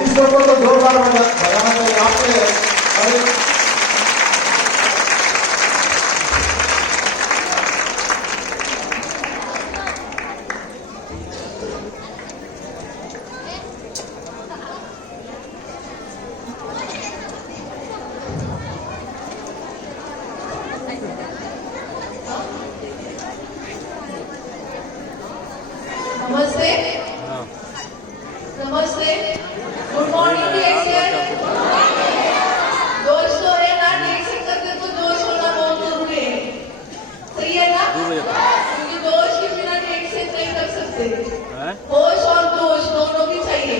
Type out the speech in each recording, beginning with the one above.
इस लोगों को जोरदार बजाना चाहिए आपके। नमस्ते नमस्ते, गुड मॉर्निंग जोश तो है ना, रिएक्शन करते तो जोश होना बहुत जरूरी है, सही है ना? क्योंकि जोश के बिना रिएक्शन नहीं कर सकते। होश और जोश दोनों भी चाहिए।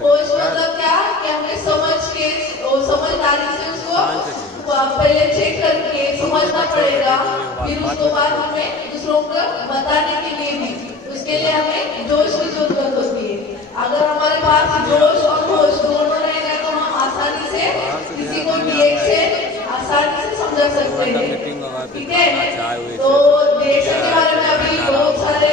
होश मतलब क्या कि हमें समझ के और समझदारी से उसको पहले चेक करके समझना पड़ेगा, फिर उसको बाद हमें दूसरों को बताने के लिए भी, उसके लिए हमें जोश की जरूरत होती है। अगर हमारे पास जोश और होश दोनों रहेगा तो हम आसानी से किसी को रिएक्शन आसानी से समझा सकते हैं, ठीक है? तो रिएक्शन के बारे में अभी बहुत सारे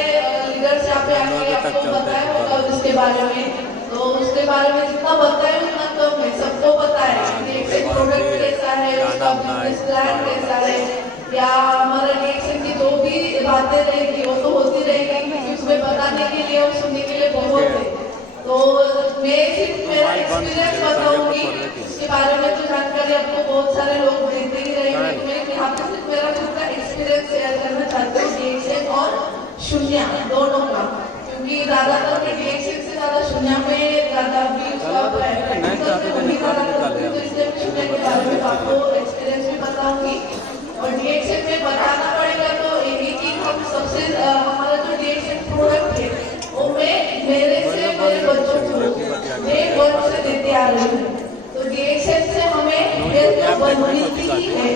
लीडर्स यहाँ पे आके आपको बताया होगा उसके बारे में, तो उसके बारे में जितना बताया उतना कम है। सबको पता है रिएक्शन प्रोडक्ट कैसा है, उसका बिजनेस प्लान कैसा है, या हमारा रिएक्शन की जो भी बातें रहेगी वो तो होती रहेगी, क्योंकि उसमें बताने के लिए और सुनने के लिए बहुत है। तो मैं सिर्फ मेरा एक्सपीरियंस बताऊंगी, उसके बारे में तो जानकारी आपको बहुत सारे लोग देते ही रहेंगे। मैं यहाँ पे सिर्फ मेरा खुद का एक्सपीरियंस शेयर करना चाहती हूँ रिएक्शन और शून्य दोनों का, क्योंकि ज्यादातर के रिएक्शन से ज्यादा शून्य में ज्यादा भी उसका तो इसलिए शून्य के बारे में आपको एक्सपीरियंस भी बताऊंगी। और रिएक्शन में बताना पड़ेगा तो एक ही हम सबसे हमारा जो रिएक्शन प्रोडक्ट है वो मैं मेरे से मेरे बच्चों को मैं वर्क से देते आ रही हूँ। तो रिएक्शन से हमें हेल्थ मिलती ही है,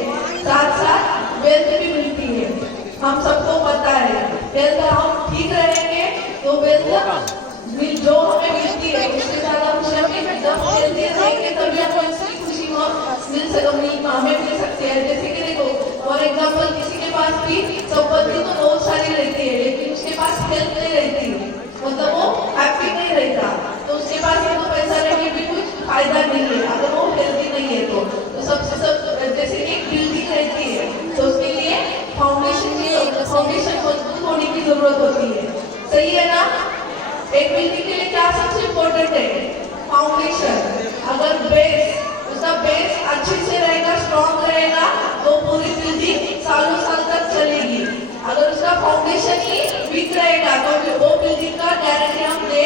साथ साथ वेल्थ भी मिलती है। हम सबको पता है हेल्थ हम ठीक रहेंगे तो वेल्थ जो हमें मिलती है उससे ज्यादा खुशी हमें जब हेल्थी रहेंगे तभी हमें इसकी खुशी हमें मिल सकती है। जैसे कि देखो फॉर एग्जाम्पल किसी के पास भी संपत्ति तो बहुत सारी रहती है लेकिन उसके पास हेल्थ नहीं रहती, मतलब वो हैप्पी नहीं रहता, तो उसके पास तो पैसा रहने भी कुछ फायदा नहीं है अगर वो हेल्थी नहीं है। तो सबसे जैसे कि बिल्डिंग रहती है तो उसके लिए फाउंडेशन मजबूत होने की जरूरत होती है, सही है ना? एक बिल्डिंग के लिए क्या सबसे इम्पोर्टेंट है? फाउंडेशन। अगर उसका बेस अच्छे से रहेगा, स्ट्रॉन्ग रहेगा तो पूरी बिल्डिंग सालों साल तक चलेगी। अगर उसका फाउंडेशन ही वीक रहेगा तो वो बिल्डिंग का गारंटी हम दे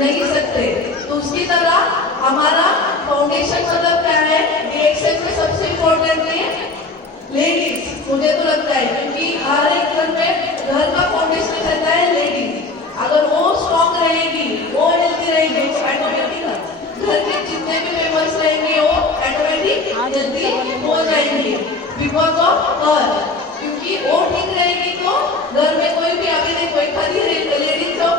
नहीं सकते। तो उसकी तरह हमारा फाउंडेशन मतलब क्या है? रिएक्शन में सबसे इम्पोर्टेंट है लेडीज, मुझे तो लगता है, क्योंकि हर एक घर का फाउंडेशन रहता है लेडीज। अगर वो स्ट्रॉन्ग रहेगी, वो हेल्थी रहेगी तो ऑटोमेटिक घर के जितने भी मेंबर्स रहेंगे वो ऑटोमेटिक हेल्थी हो जाएंगे बिकॉज ऑफ हर, क्योंकि वो ठीक रहेगी तो घर में कोई भी अभी देखो एक लेडीज जो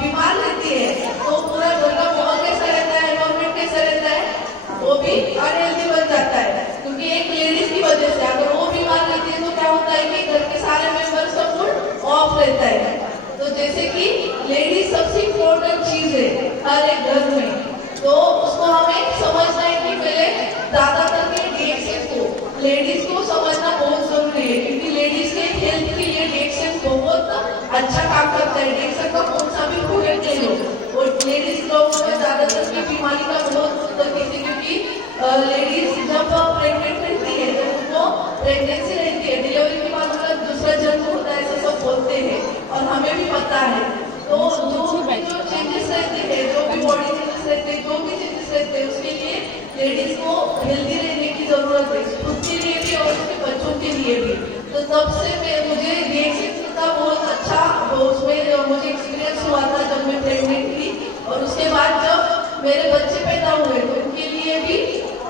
बीमार रहती है तो पूरा घर का माहौल कैसा रहता है, एनवायरमेंट कैसा रहता है, वो भी अनहेल्थी बन जाता है। क्योंकि एक लेडीज की वजह से अगर वो बीमार रहती है तो क्या होता है कि घर के सारे मेंबर्स का मूड ऑफ रहता है। तो जैसे कि लेडीज सबसे इम्पोर्टेंट चीज है हर एक घर में, तो उसको हमें समझना है कि पहले ज्यादातर के रिएक्शन को लेडीज को समझना बहुत जरूरी है, क्योंकि लेडीज के हेल्थ के लिए रिएक्शन बहुत अच्छा काम करता है। रिएक्शन का कौन सा भी प्रोडक्ट ले लो और लेडीज लोगों में ज्यादातर की बीमारी का बहुत तरीके, क्योंकि लेडीज जब प्रेग्नेंट रहती है तो उनको प्रेगनेंसी रहती है, डिलीवरी के बाद उनका दूसरा जन्म होता है, ऐसा सब बोलते हैं और हमें भी पता है। तो जो चेंजेस रहते हैं, जो भी बॉडी चेंजेस रहते हैं, जो भी चेंजेस रहते हैं, उसके लिए लेडीज को हेल्दी रहने की जरूरत है, खुद के लिए भी और उसके बच्चों के लिए भी। तो तब से मुझे रिएक्शन का बहुत अच्छा उसमें मुझे एक्सपीरियंस हुआ था जब मैं प्रेग्नेंट थी, और उसके बाद जब मेरे बच्चे पैदा हुए तो उनके लिए भी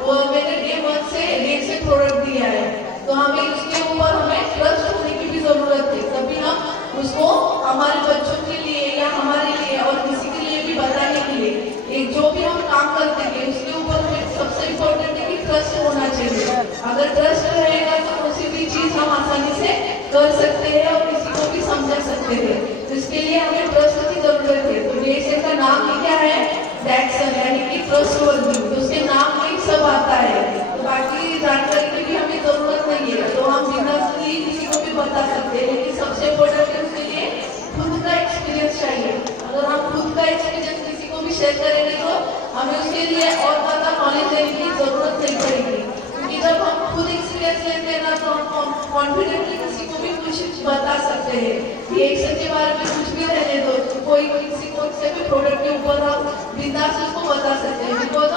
मैंने डे 1 से रिएक्शन प्रोडक्ट दिया है। तो हमें उसके ऊपर हमें ट्रस्ट होने की भी जरूरत है, तभी हम उसको हमारे बच्चों के लिए या हमारे लिए और किसी के लिए भी बताने के लिए एक जो भी हम काम करते हैं उसके ऊपर हमें सबसे इम्पोर्टेंट है कि ट्रस्ट होना चाहिए। अगर ट्रस्ट रहेगा तो किसी भी चीज हम आसानी से कर सकते हैं और किसी को भी समझा सकते हैं। तो इसके लिए हमें ट्रस्ट की जरूरत है। तो रिएक्शन का नाम ही क्या है? डैटसन। ट्रस्टवर्दी, तो उसके नाम में ही सब आता है, तो बाकी जानकारी की भी हमें जरूरत नहीं है, तो हम बिजनेसली किसी को भी बता सकते हैं, लेकिन सबसे इम्पोर्टेंट है उसके लिए खुद का एक्सपीरियंस चाहिए। अगर हम खुद का एक्सपीरियंस किसी को भी शेयर करेंगे तो हमें उसके लिए और ज़्यादा नॉलेज देने की जरूरत नहीं पड़ेगी, क्योंकि जब हम खुद एक्सपीरियंस लेते हैं ना तो हम कॉन्फिडेंटली किसी को भी कुछ बता सकते हैं। ये एक्शन के बारे में कुछ भी रहने दो, कोई किसी को से भी प्रोडक्ट के ऊपर हम बिंदास उसको बता सकते हैं, बिकॉज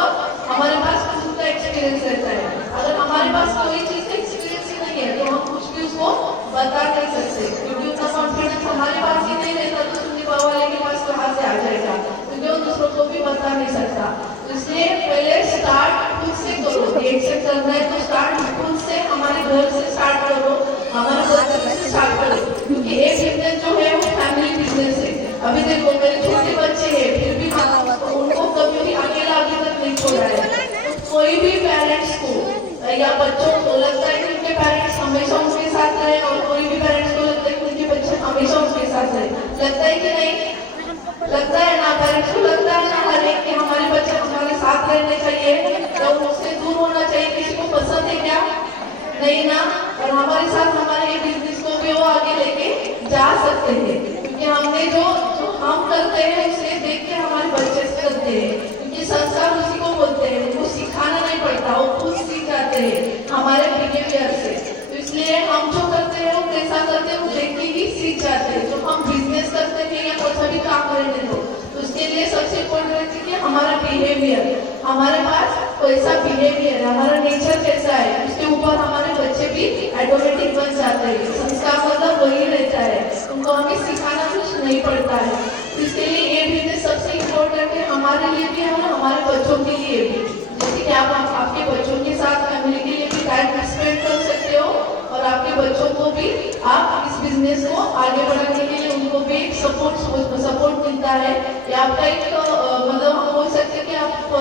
हमारे पास खुद का एक्सपीरियंस रहता है। अगर हमारे पास कोई चीज़ का एक्सपीरियंस ही नहीं है तो हम कुछ भी उसको बता नहीं सकते, क्योंकि उतना कॉन्फिडेंस हमारे पास ही नहीं रहता तो सुनने वाले के पास कहाँ से आ जाएगा, क्योंकि वो दूसरों को भी बता नहीं सकता। तो इसलिए पहले स्टार्ट खुद से करो, एक्शन करना है तो स्टार्ट खुद से, हमारे घर से स्टार्ट करो, हमारे बच्चों से स्टार्ट करो, क्योंकि एक बिजनेस जो है वो फैमिली बिजनेस है। अभी देखो मेरे छोटे बच्चे हैं, फिर भी उनको कभी भी अकेला अभी तक नहीं छोड़ा है। कोई भी पेरेंट्स को या बच्चों को लगता है कि उनके पेरेंट्स हमेशा उनके साथ रहे, और कोई भी पेरेंट्स को लगता है कि उनके बच्चे हमेशा उनके साथ रहे, लगता है कि नहीं? लगता है ना, पेरेंट्स को लगता है ना हर एक कि हमारे बच्चे हमारे साथ रहने चाहिए, तो उससे दूर होना चाहिए। किसी को पसंद है क्या? नहीं ना। और हमारे साथ हमारे बिजनेस को भी वो आगे लेके जा सकते हैं, क्योंकि हमने जो हम करते हैं उसे देख के हमारे बच्चे करते हैं, क्योंकि संस्कार उसी को बोलते हैं, उनको सिखाना नहीं पड़ता, वो खुद सीख जाते हैं हमारे बिहेवियर से। तो इसलिए हम जो करते हैं वो कैसा करते हैं वो देख के ही सीख जाते हैं। तो हम बिजनेस करते हैं या कोई सा भी काम करते हो तो उसके लिए सबसे इम्पोर्टेंट है कि हमारा बिहेवियर, हमारे पास कैसा बिहेवियर है, हमारा नेचर कैसा है, उसके ऊपर हमारे बच्चे भी ऑटोमेटिक बन जाते हैं। संस्कार मतलब वही रहता है, उनको हमें सिखाना कुछ नहीं पड़ता है। तो इसके लिए ये बिजनेस सबसे इम्पोर्टेंट है हमारे लिए भी और हमारे बच्चों के लिए भी। जैसे कि आप आपके बच्चों के साथ फैमिली के लिए भी टाइम स्पेंड कर सकते हो, और आपके बच्चों को भी आप इस बिजनेस को आगे बढ़ाने के लिए उनको भी एक सपोर्ट मिलता है। ये आपका एक मतलब हम बोल सकते हैं कि आप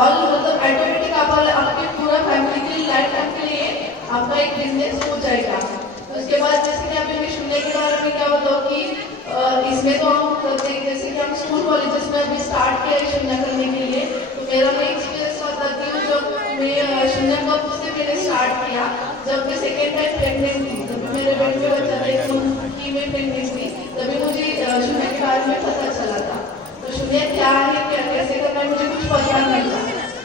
ऑल मतलब ऑटोमेटिक आपके पूरा फैमिली के लिए लाइफ टाइम के लिए आपका एक बिजनेस हो जाएगा। तो उसके बाद जैसे कि अभी मैं शून्य के बारे में क्या बताऊँ कि इसमें तो हम करते हैं, जैसे कि हम स्कूल कॉलेजेस में अभी स्टार्ट किया है शून्य करने के लिए। तो मेरा मैं एक्सपीरियंस बताती हूँ, जब मैं शून्य कब से मैंने स्टार्ट किया, जब मैं सेकेंड टाइम प्रेगनेंट थी, तभी मेरे पेट में बच्चा था कि मैं प्रेगनेंट थी, तभी मुझे शून्य के बारे में पता चला था। तो शून्य क्या है, क्या कैसे करना है, मुझे कुछ पता नहीं था।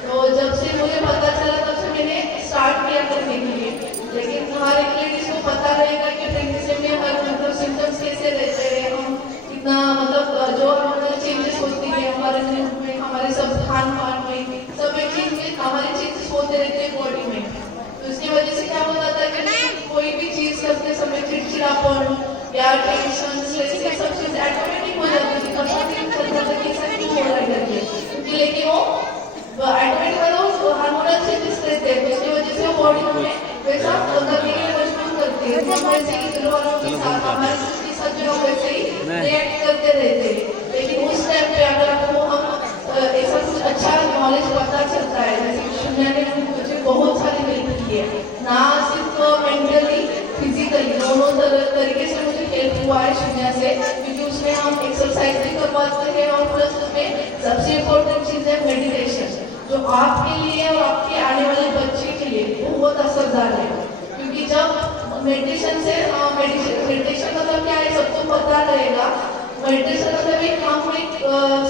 तो जब से मुझे पता चला तब से मैंने स्टार्ट किया करने के लिए। लेकिन हमारे लेडीज को पता रहेगा कि प्रेगनेंसी में हर मतलब सिम्टम्स कैसे रहते हैं, हम कितना मतलब जो हमारे चेंजेस होती है हमारे मूड में, हमारे सब खान पान में, सब एक चीज में हमारे चेंजेस होते रहते हैं बॉडी में। तो इसकी वजह से क्या हो जाता है कि कोई भी चीज करते समय चिड़चिड़ापन या टेंशन स्ट्रेस सब चीज ऑटोमेटिक हो जाती है, पता नहीं चलता था कि ऐसा क्यों हो रहा है करके, क्योंकि लेकिन वो ऑटोमेटिक मतलब हार्मोनल चेंजेस रहते हैं, उसकी वजह से वो बॉडी में वैसा करने के लिए मजबूर करती है। तो वैसे ही दिल वालों के साथ हमारे के साथ जो वैसे ही रिएक्ट करते रहते हैं। लेकिन उस टाइम पे अगर आपको हम ऐसा कुछ अच्छा नॉलेज पता चलता है, जैसे शून्य ने मुझे बहुत सारी हेल्प की है, ना सिर्फ मेंटली फिजिकली दोनों तरीके से मुझे हेल्प हुआ है शून्य से, क्योंकि उसमें हम एक्सरसाइज भी करवाते हैं और प्लस उसमें सबसे इम्पोर्टेंट चीज़ है मेडिटेशन, जो आपके लिए और आपके आने वाले बच्चे के लिए बहुत असरदार है। क्योंकि जब मेडिटेशन से मेडिटेशन मतलब क्या है सबको पता रहेगा। मेडिटेशन मतलब एक हम एक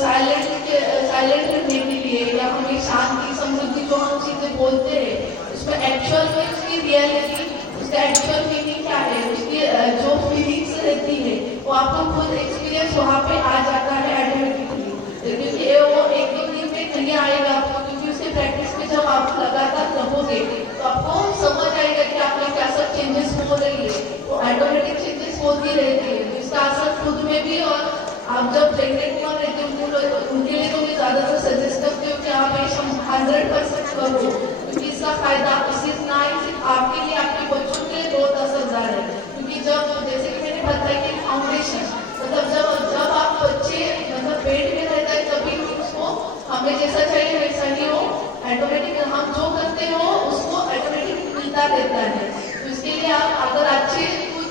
साइलेंट रहने के लिए या हम एक शांति समृद्धि जो हम चीजें बोलते हैं उसमें एक्चुअल में उसकी रियलिटी, उसका एक्चुअल मीनिंग क्या है, उसकी जो फीलिंग्स रहती है वो आपको खुद एक्सपीरियंस वहाँ पे आ जाता है ऑटोमेटिकली, क्योंकि वो एक दो दिन में नहीं आएगा आपको, क्योंकि उसके प्रैक्टिस में जब आप लगातार रहोगे तो आपको समझ आएगा कि आपने क्या सब चेंजेस हो रही है, तो ऑटोमेटिक चेंजेस होती रहती है। तो इसका असर खुद में भी, और आप जब प्रेगनेंट हुआ रहते हो उनके लिए तो मैं ज़्यादातर सजेस्ट करती हूँ कि आप 100% करो, क्योंकि इसका फायदा सिर्फ ना ही सिर्फ आपके लिए आपके बच्चों के लिए बहुत असरदार है। क्योंकि जब जैसे कि मैंने बताया कि फाउंडेशन मतलब जब आप बच्चे मतलब पेट में रहता है तभी उसको हमें जैसा चाहिए वैसा ही हो, ऑटोमेटिक हम जो करते हो उसको ऑटोमेटिक मिलता रहता है। तो इसके लिए आप अगर अच्छे खुद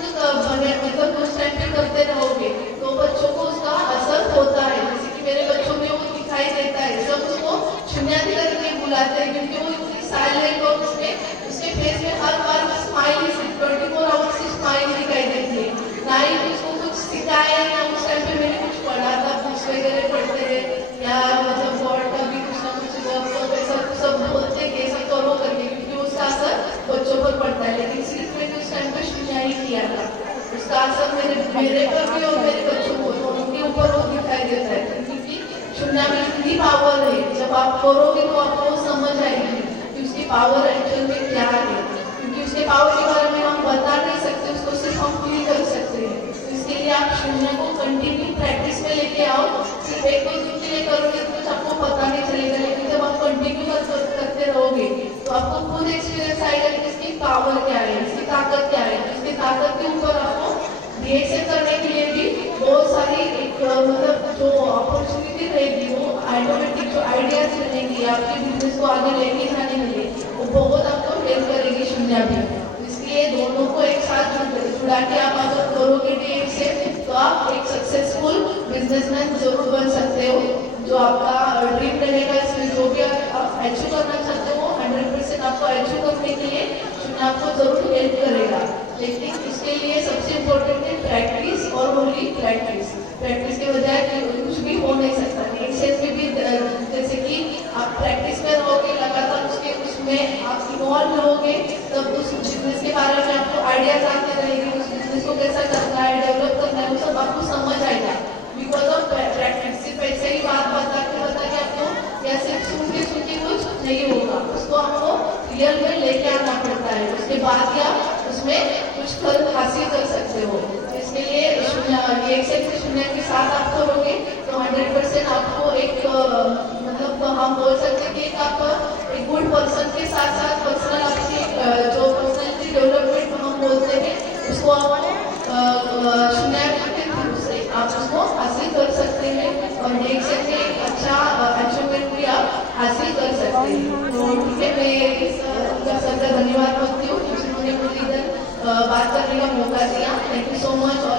मतलब उस टाइम पे करते रहोगे तो बच्चों को उसका असर होता है, जैसे कि मेरे बच्चों में वो दिखाई देता है, सब उसको बुलाते हैं, क्योंकि वो इतनी साइलेंट और उसके फेस में हर बार स्माइल ही 24 आवर्स की स्माइल दिखाई देती है। ना ही उसको कुछ सिखाया ना उस टाइम पे मैंने कुछ पढ़ा था, बुक्स वगैरह पढ़ते रहे या मतलब गॉड का भी कुछ ना कुछ ऐसा सब बोलते हैं ऐसा करो करके, क्योंकि उसका असर बच्चों पर पड़ता है। लेकिन सिर्फ मैंने उस टाइम पे शून्य ही किया था, उसका असर मेरे पर भी और मेरे बच्चों को दोनों के ऊपर वो दिखाई देता है, क्योंकि शून्य में इतनी पावर है। जब आप करोगे तो आपको समझ आएगी कि उसकी पावर एक्चुअल में क्या है, क्योंकि उसके पावर के बारे में हम बता नहीं सकते, उसको सिर्फ हम फील कर सकते हैं। तो इसके लिए आप शून्य को कंटिन्यू प्रैक्टिस में लेके आओ। सिर्फ एक दो दिन के लिए करोगे तो कुछ आपको पता नहीं चलेगा, लेकिन जब आप कंटिन्यू करते रहोगे तो आपको खुद एक्सपीरियंस आएगा कि इसकी पावर क्या है, इसकी ताकत क्या है। इसकी ताकत के ऊपर आपको रिएक्शन करने के लिए भी बहुत सारी एक मतलब जो अपॉर्चुनिटी रहेगी, वो ऑटोमेटिक जो आइडियाज मिलेंगी आपके बिजनेस को आगे लेके जाने के लिए, वो बहुत आपको हेल्प करेगी शून्य भी। इसलिए दोनों को एक साथ जुड़ा के आप अगर करोगे डीएम से, तो आप एक सक्सेसफुल बिजनेसमैन जरूर बन सकते हो। जो आपका ड्रीम रहेगा, इसमें जो भी आप अचीव करना चाहते हो 100% आपको अचीव करने के लिए शून्य आपको जरूर हेल्प करेगा। लेकिन इसके लिए सबसे इम्पोर्टेंट है प्रैक्टिस और ओनली प्रैक्टिस। प्रैक्टिस के बजाय कुछ भी हो नहीं सकता। एक्सेस में भी जैसे कि आप प्रैक्टिस में रहोगे लगातार, उसमें आप इन्वॉल्व रहोगे, तब उस बिजनेस के बारे में आपको आइडियाज आते रहेंगे, उस बिजनेस को कैसा करना है, डेवलप करना है, वो सब आपको समझ आएगा बिकॉज ऑफ प्रैक्टिस। सिर्फ ऐसे ही बात बता के आपको या सिर्फ सुन के कुछ नहीं होगा, उसको आपको रियल में लेके आना पड़ता है, उसके बाद या उसमें कुछ फल हासिल कर सकते हो। इसके लिए शून्य के साथ आप करोगे तो 100% आपको एक मतलब हम बोल सकते हैं कि आप एक गुड पर्सन के साथ साथ पर्सनल आपकी जो पर्सनैलिटी डेवलपमेंट हम बोलते हैं, उसको आप शून्य से आप उसको हासिल कर सकते हैं और रिएक्शन में एक अच्छा अचीवमेंट भी आप हासिल कर सकते हैं। तो ठीक है, मैं सबका धन्यवाद करती हूँ जिन्होंने मुझे इधर बात करने का मौका दिया। Thank you so much.